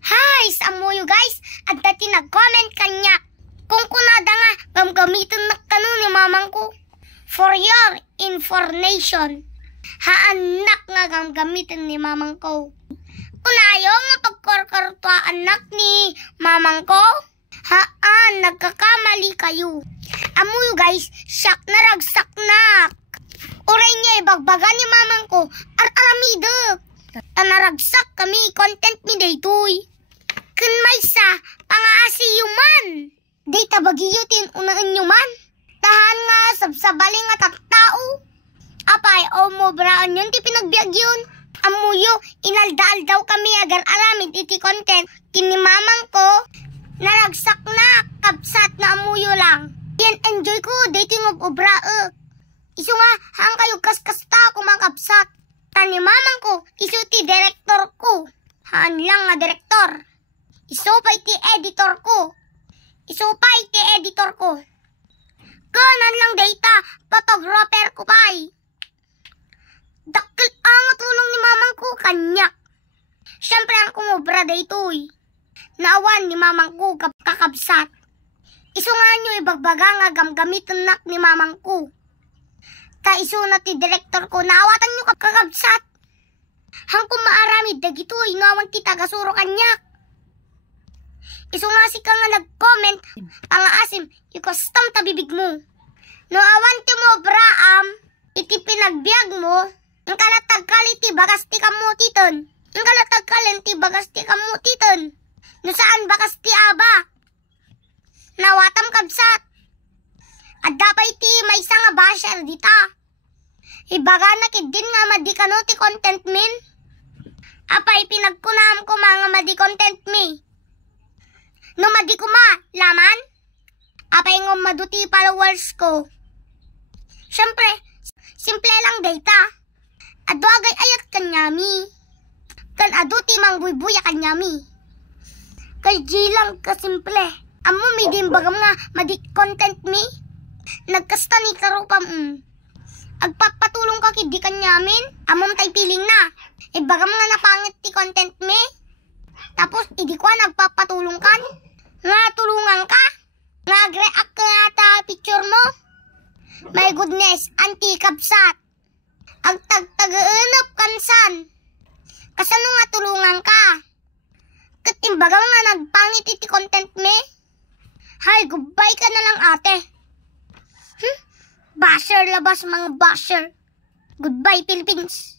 Hi, samuyo guys, at dati nag-comment kanya. Kung kunada nga, gamitin na kanon ni mamang ko. For your information, haanak nga gamitin ni mamang ko. Unayo nga pagkorkorto anak ni mamang ko, haan, nagkakamali kayo. Amuyo guys, sak na ragsak na. Uray niya ibagbaga ni mamang ko, aramidek. Tanaragsak kami content mi daytoy. Kun may sa pangaasi yuman. Day tabagiyutin unaan yuman. Tahan nga sabsabali nga taktao. Apay o mo braan yun ti pinagbiag yun. Amuyo inaldal daw kami agar aramid iti content. Kini mamang ko naragsak na kapsat na amuyo lang. Yan enjoy ko day tingob obraek. Isu nga hang kayo kaskasta ko makapsat. Tani mamang ko, isu ti direktor ko. Haan lang nga direktor. Isu pa ti editor ko. Isu pa ti editor ko. Kanan lang data, photographer ko pa'y. Dakil ang tulong ni mamang ko, kanyak. Siyempre ang kumubra daytoy. Naawan ni mamang ko kakabsat. Isu nga nyo ibagbaga nga gamgamiton nak ni mamang ko. Ta isu na ti direktor ko, naawatan nyo kakabsat. Hang kumaaramid, dagitoy, nawang ti tagasuro kanyak. Isu nga si ka nga nag-comment, pangaasim, yukostam tabibig mo. No awan ti mo, braam, iti pinagbiag mo, ang kalatagkali ti bagas ti kamutiton. Ang kalatagkali ti bagas ti kamutiton. No saan bagas ti aba? Nawatam kabsat. At dapat iti may isa nga basher dita. Ibaga na din nga madikano ti content min. Apay pinagkunam ko mga madi content mi. No madi ko ma, laman? Apay ngom maduti followers ko. Siyempre, simple lang data. Ado agay ayat kanyami. Kan ado ti mangbuybuya kanyami. Kay lang kasimple. Amo may dimbagam nga madi content mi. Nagkasta ni karupam agpapatulong ka kidi kanyamin. Amom tay piling na. Ibagam nga napangit ti content mi. Tapos idi ko nagpapatulong kan. Nga tulungan ka. Nga react ka yata picture mo. My goodness, anti kapsat. Agtagtagaanap kansan. Kasano nga tulungan ka. Kat imbagam nga nagpangit iti content mi. Hay, goodbye ka na lang ate. Basher labas mga basher. Goodbye Philippines.